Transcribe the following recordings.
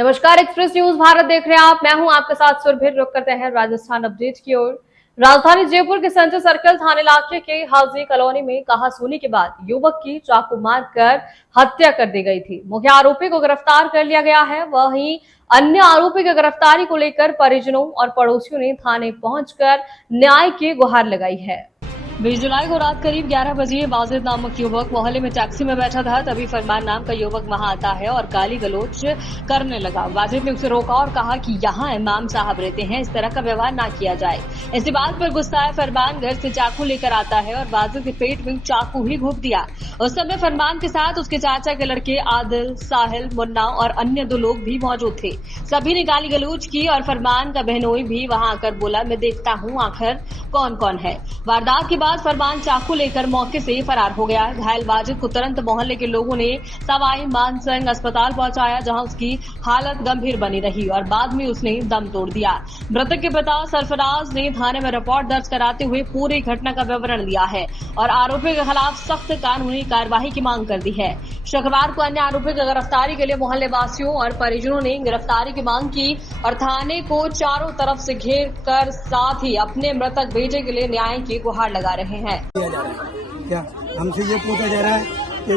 नमस्कार, express news Bharat देख रहे हैं आप। मैं हूं आपके साथ सुरभि। रुक करते हैं राजस्थान अपडेट की ओर। राजधानी जयपुर के सेंट्रल सर्कल थाने इलाके के हाजी कॉलोनी में कहासुनी के बाद युवक की चाकू मारकर हत्या कर दी गई थी। मुख्य आरोपी को गिरफ्तार कर लिया गया है। वहीं अन्य आरोपी की गिरफ्तारी को लेकर परिजनों और पड़ोसियों ने थाने पहुंचकर न्याय की गुहार लगाई है। 20 जुलाई को रात करीब 11 बजे वाजिद नामक युवक मोहल्ले में टैक्सी में बैठा था। तभी फरमान नाम का युवक वहां आता है और गाली गलौज करने लगा। वाजिद ने उसे रोका और कहा कि यहाँ इमाम साहब रहते हैं, इस तरह का व्यवहार ना किया जाए। इसी बात पर गुस्साए फरमान घर से चाकू लेकर आता है और वाजिद के पेट में चाकू ही घोंप दिया। उस समय फरमान के साथ उसके चाचा के लड़के आदिल, साहिल, मुन्ना और अन्य 2 लोग भी मौजूद थे। सभी ने गाली गलौज की और फरमान का बहनोई भी वहां आकर बोला, मैं देखता हूँ आखिर कौन कौन है। वारदात के बाद फरमान चाकू लेकर मौके से फरार हो गया। घायल वाजिद को तुरंत मोहल्ले के लोगों ने सवाई मानसिंह अस्पताल पहुंचाया, जहां उसकी हालत गंभीर बनी रही और बाद में उसने दम तोड़ दिया। मृतक के पिता सरफराज ने थाने में रिपोर्ट दर्ज कराते हुए पूरी घटना का विवरण दिया है और आरोपी के खिलाफ सख्त कानूनी कार्यवाही की मांग कर दी है। शुक्रवार को अन्य आरोपी की गिरफ्तारी के लिए मोहल्ले वासियों और परिजनों ने गिरफ्तारी की मांग की और थाने को चारों तरफ से घेर कर साथ ही अपने मृतक बेटे के लिए न्याय की गुहार लगा रहे हैं। क्या हमसे ये पूछा जा रहा है कि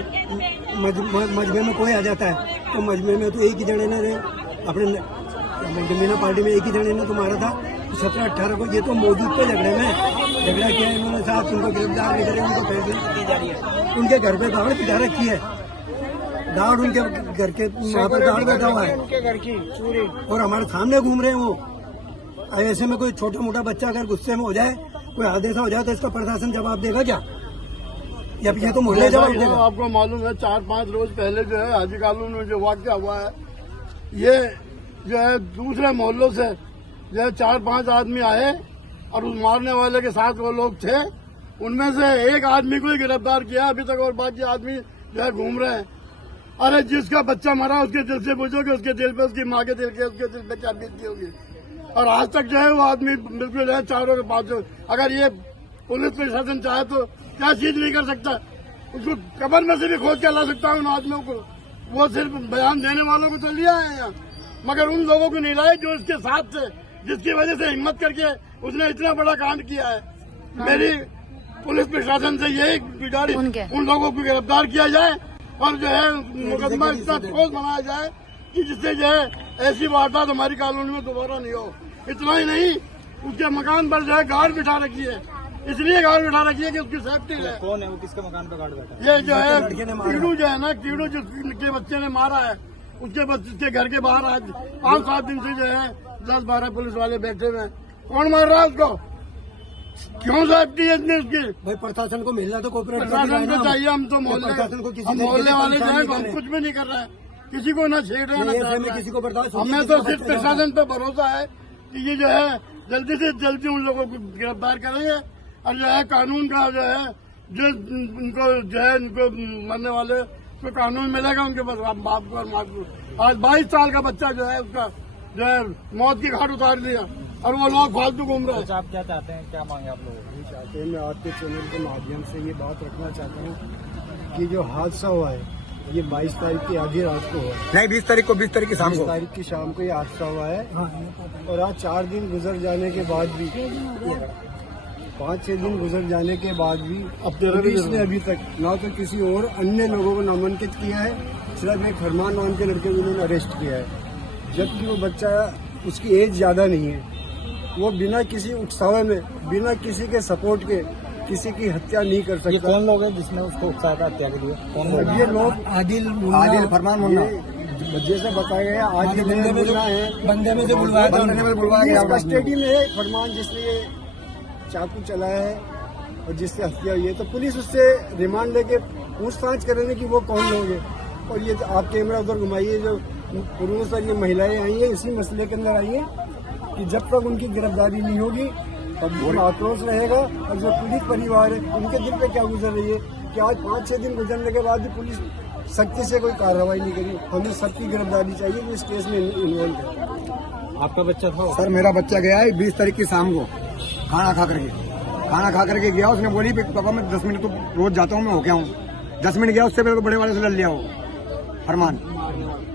मजमे में कोई आ जाता है तो मजमे में तो एक ही जने ने अपने मीना पार्टी में एक ही जने ने तो मारा था। 17-18 को ये तो मौजूद थे झगड़े में। झगड़ा किया इन्होंने साथ, उनको गिरफ्तार नहीं करे, उनको फैसले की जा रही है। उनके घर पे दाड़ पिटा रखी है, दाड़ उनके घर के वहाँ पर दाड़ बैठा हुआ है, उनके घर की चूरी, और हमारे सामने घूम रहे हैं वो। ऐसे में कोई छोटा मोटा बच्चा अगर गुस्से में हो जाए, कोई हादसा हो जाए तो इसका प्रशासन जवाब देगा क्या? या ये तो मोहल्ले जवाब देगा। आपको मालूम है 4-5 रोज पहले जो है हाजी कॉलोनी में जो वाक़या हुआ है, ये जो है दूसरे मोहल्लों से जो है 4-5 आदमी आए और उस मारने वाले के साथ वो लोग थे। उनमें से एक आदमी को ही गिरफ्तार किया अभी तक और बाकी आदमी जो है घूम रहे हैं। अरे जिसका बच्चा मरा उसके दिल से पूछोगे, उसके दिल पे, उसकी माँ के दिल के, उसके दिल पे क्या बीतती होगी। और आज तक जो है वो आदमी बिल्कुल है चारों के पास। अगर ये पुलिस प्रशासन चाहे तो क्या चीज नहीं कर सकता, उसको कब्र में से भी खोज के ला सकता है उन आदमियों को। वो सिर्फ बयान देने वालों को तो लिया है यहाँ, मगर उन लोगों को नहीं लाए जो इसके साथ थे, जिसकी वजह से हिम्मत करके उसने इतना बड़ा कांड किया है। मेरी पुलिस प्रशासन से यही गुजारिश, उन लोगों को गिरफ्तार किया जाए और जो है मुकदमा इतना ठोस बनाया जाए कि जिससे जो है ऐसी वारदात हमारी कॉलोनी में दोबारा नहीं हो। इतना ही नहीं, उसके मकान पर जो है गार्ड बिठा रखी है, इसलिए गार्ड बिठा रखी है कि उसकी सेफ्टी है। कौन है वो, किसके मकान पर गार्ड बैठा? ये जो है कीड़ू जो है ना, कीड़ू जिसके बच्चे ने मारा है, उसके घर के बाहर आज 5-7 दिन से जो है 10-12 पुलिस वाले बैठे हुए हैं। कौन मार रहा है उसको? क्यों सेफ्टी है इतनी उसकी? भाई प्रशासन को मिलना तो कोऑपरेट प्रशासन को चाहिए। हम तो मोहल्ले वाले जो है हम कुछ भी नहीं कर रहे हैं, किसी को ना छेड़ रहे हैं, किसी को बर्दाश्त। हमें तो सिर्फ प्रशासन पे भरोसा है कि ये जो है जल्दी से जल्दी उन लोगों को गिरफ्तार करेंगे और जो है कानून का जो है जो उनको जो है उनको मरने वाले को कानून मिलेगा उनके पास, बाप को और माँ को। आज 22 साल का बच्चा जो है उसका जो है मौत की घाट उतार दिया और वो लोग फालतू घूम रहे हैं। आप क्या चाहते हैं, क्या मांगे आप लोग? चाहते हैं, मैं आपके चैनल के माध्यम से ये बात रखना चाहता हूँ कि जो हादसा हुआ है ये 22 तारीख की आधी रात को हुआ। नहीं, 20 तारीख को, 20 तारीख की शाम को, 20 तारीख की शाम को ये हादसा हुआ है। और आज 4 दिन गुजर जाने के बाद भी, 5-6 दिन गुजर जाने के बाद भी अब पुलिस ने अभी तक ना तो किसी और अन्य लोगों को नामांकित किया है, सिर्फ एक फरमान नाम के लड़के को उन्होंने अरेस्ट किया है। जबकि वो बच्चा, उसकी एज ज्यादा नहीं है, वो बिना किसी उकसावे में, बिना किसी के सपोर्ट के किसी की हत्या नहीं कर सकता। ये कौन लोग हैं जिसने उसको उकसाया था हत्या के लिए? कौन लोग? ये लोग आदिल, फरमान, मुन्ना, जैसे बताया गया आज के बंदे में है, बंदे में से बुलवाया गया। कस्टडी में है फरमान, जिसने ये चाकू चलाया है और जिससे हत्या हुई है। तो पुलिस उससे रिमांड लेके पूछताछ करेंगे कि वो कौन लोग हैं। और ये आप कैमरा उधर घुमाइए, जो पुरुष और ये महिलाएं आई है इसी मसले के अंदर आई है कि जब तक उनकी गिरफ्तारी नहीं होगी तब आक्रोश रहेगा। और जो पीड़ित परिवार है उनके दिल पे क्या गुजर रही है कि आज 5-6 दिन गुजरने के बाद भी पुलिस सख्ती से कोई कार्रवाई नहीं करी। हमें सबकी गिरफ्तारी चाहिए जो इस केस में इन्वॉल्व है। आपका बच्चा था? सर मेरा बच्चा गया है 20 तारीख की शाम को खाना खा करके गया। उसने बोली पापा मैं 10 मिनट तो रोज जाता हूँ, मैं हो गया हूँ। 10 मिनट गया, उससे पहले तो बड़े वाले से लड़ लिया वो फरमान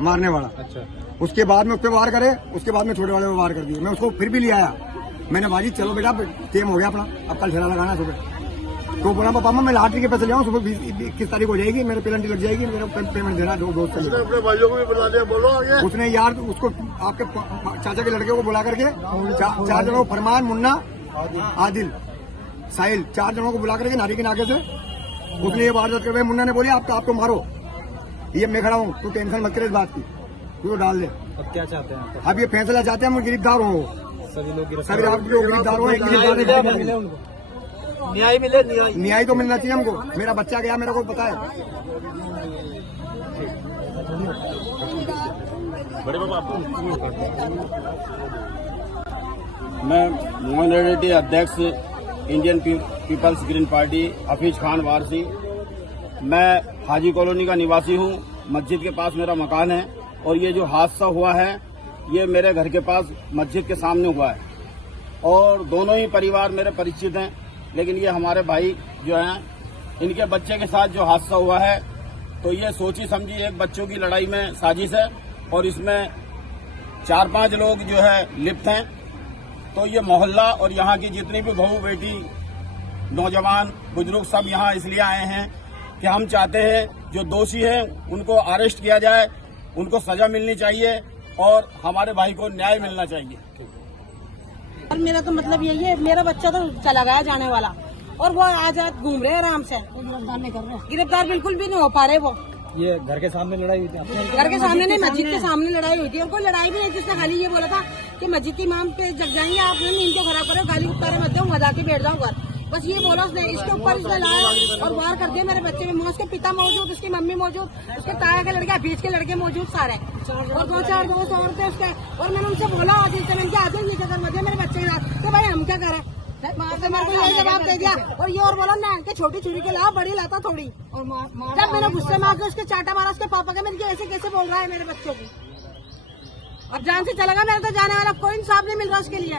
मारने वाला। अच्छा। उसके बाद में उस पर वार करे, उसके बाद में छोटे वाले पे वार कर दिए। मैं उसको फिर भी ले आया, मैंने बाजी चलो बेटा टेम हो गया अपना, अब कल ठेला लगाना सुबह। तो बोला पापा मैं लॉटरी के पैसे ले आऊँ, सुबह 21 तारीख हो जाएगी, मेरे पेनल्टी लग जाएगी, मेरा पेमेंट देना दो दोस्त से। अपने भाइयों को भी बुला दिया, बोलो आगे। उसने यार उसको आपके चाचा के लड़के को बुला करके 4 जनों को, फरमान, मुन्ना, आदिल, साहिल, 4 जनों को बुला करके नारी के नाके से उसने ये वारदात कर। मुन्ना ने बोली आपको मारो, ये मैं खड़ा हूँ, तू टेंशन मत करे इस बात की, तू डाल दे। अब क्या चाहते हैं आप? अब ये फैसला चाहते हैं हम गिरफ्तार हों, सभी लोग सभी गिरफ्तार हो। न्याय मिले, न्याय तो मिलना चाहिए हमको, मेरा बच्चा गया, मेरा को पता है। बड़े बाबा मैं माइनॉरिटी अध्यक्ष Indian People's Green Party Hafeez Khan Warsi. मैं हाजी कॉलोनी का निवासी हूँ, मस्जिद के पास मेरा मकान है और ये जो हादसा हुआ है ये मेरे घर के पास मस्जिद के सामने हुआ है और दोनों ही परिवार मेरे परिचित हैं। लेकिन ये हमारे भाई जो हैं, इनके बच्चे के साथ जो हादसा हुआ है तो ये सोची समझी एक बच्चों की लड़ाई में साजिश है और इसमें 4-5 लोग जो है लिप्त हैं। तो ये मोहल्ला और यहाँ की जितनी भी बहू बेटी, नौजवान, बुजुर्ग सब यहाँ इसलिए आए हैं कि हम चाहते हैं जो दोषी हैं उनको अरेस्ट किया जाए, उनको सजा मिलनी चाहिए और हमारे भाई को न्याय मिलना चाहिए। और मेरा तो मतलब यही है, मेरा बच्चा तो चला गया जाने वाला और वो आजाद घूम रहे हैं आराम से, गिरफ्तार नहीं कर रहे, गिरफ्तार बिल्कुल भी नहीं हो पा रहे। वो ये घर के सामने लड़ाई हुई थी, घर के सामने नहीं, मस्जिद के सामने लड़ाई हुई थी और कोई लड़ाई भी नहीं, जिसने खाली ये बोला था कि मस्जिद की इमाम पे जग जाएंगे आप, इनको खराब करो, गाली उतारे मत दो, मजा के बैठ जाऊँ घर, बस ये बोला उसने। इसके ऊपर इसने लाया और वार कर दिया मेरे बच्चे में। उसके पिता मौजूद, उसकी मम्मी मौजूद, उसके ताया के लड़के, बीच के लड़के मौजूद सारे, और 2-4 दोस्त और थे उसके। और मैंने उनसे बोला आदिल से, मैंने आदिल ये क्या कर दिया मेरे बच्चे के साथ, तो भाई हम क्या करें, मेरे को यही जवाब दे दिया। और ये और बोला ना कि छोटी छुरी के ला, बड़ी लाता थोड़ी। जब मैंने गुस्से में आकर उसके चाटा मारा उसके पापा का, मैंने ऐसे कैसे बोल रहा है मेरे बच्चों को। अब जान से चला गया, मेरे तो जाने वाला कोई इंसाफ नहीं मिल रहा उसके लिए।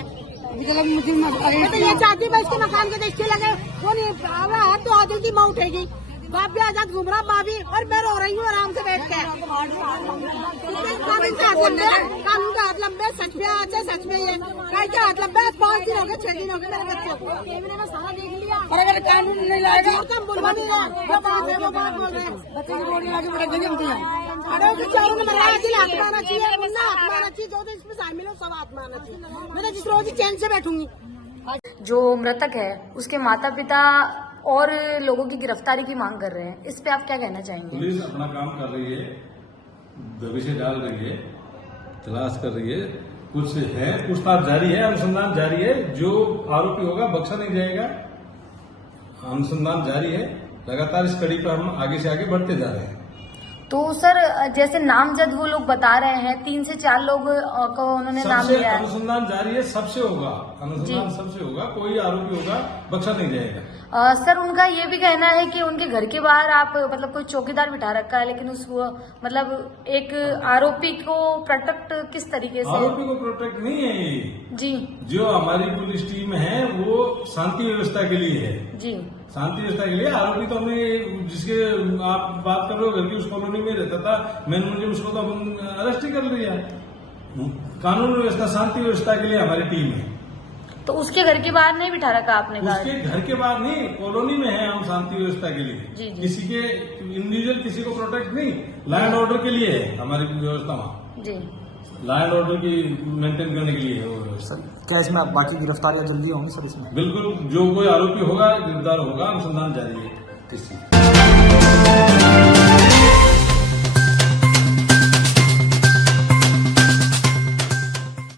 मैं तो ये चाहती हूँ इसके मकान के रिश्ते लगे, वो नहीं है तो आदिल की माँ उठेगी, बाप भी आजाद घूम रहा, माँ भी, और मैं रो रही हूँ आराम से बैठ के। कानून का हाथ लंबे, सच में आज है, सच में ये क्या हाथ लंबे, 5 दिन हो गए, 6 दिन हो गए मेरे बच्चों को, सारा देख लिया। और अगर कानून नहीं लाएगा तो हम बोलवा नहीं रहे, वो बात बोल रहे हैं, बच्चे की बोलने आगे बढ़ गई हमको। अरे चारों ने मेरा दिल हाथ में आना चाहिए, मुन्ना हाथ में आना चाहिए, जो तो इसमें शामिल हो सब हाथ में आना चाहिए। मैं तो जिस रोज चैन से बैठूंगी। जो मृतक है उसके माता पिता और लोगों की गिरफ्तारी की मांग कर रहे हैं, इस पे आप क्या कहना चाहेंगे? पुलिस अपना काम कर रही है, दबिशें डाल रही है, तलाश कर रही है, कुछ है, पूछताछ जारी है, अनुसंधान जारी है, जो आरोपी होगा बख्शा नहीं जाएगा, अनुसंधान जारी है, लगातार इस कड़ी पर हम आगे से आगे बढ़ते जा रहे हैं। तो सर जैसे नामजद वो लोग बता रहे हैं, 3 से 4 लोग को उन्होंने नाम लिया है। अनुसंधान जारी है, सबसे होगा अनुसंधान, सबसे होगा, कोई आरोपी होगा बख्शा नहीं जाएगा। सर उनका ये भी कहना है कि उनके घर के बाहर आप मतलब कोई चौकीदार बिठा रखा है, लेकिन उस मतलब एक आरोपी को प्रोटेक्ट किस तरीके से? आरोपी को प्रोटेक्ट नहीं है ये जी, जो हमारी पुलिस टीम है वो शांति व्यवस्था के लिए है जी, शांति व्यवस्था के लिए। आरोपी तो हमें जिसके आप बात कर रहे हो घर की उस कॉलोनी में रहता था, मैंने मुझे उसको तो हम अरेस्ट ही कर लिया। कानून व्यवस्था, शांति व्यवस्था के लिए हमारी टीम है। तो उसके घर के बाहर नहीं बिठा रखा आपने? उसके घर के बाहर नहीं, कॉलोनी में है हम शांति व्यवस्था के लिए। जी, जी। किसी के इंडिविजुअल किसी को प्रोटेक्ट नहीं, लॉ एंड ऑर्डर के लिए है हमारी व्यवस्था वहाँ जी, लॉ एंड ऑर्डर की मेंटेन करने के लिए है वो व्यवस्था। क्या इसमें आप बाकी गिरफ्तारियां जल्दी होंगी सर? इसमें बिल्कुल, जो कोई आरोपी होगा गिरफ्तार होगा, अनुसंधान जारी है इस चीज।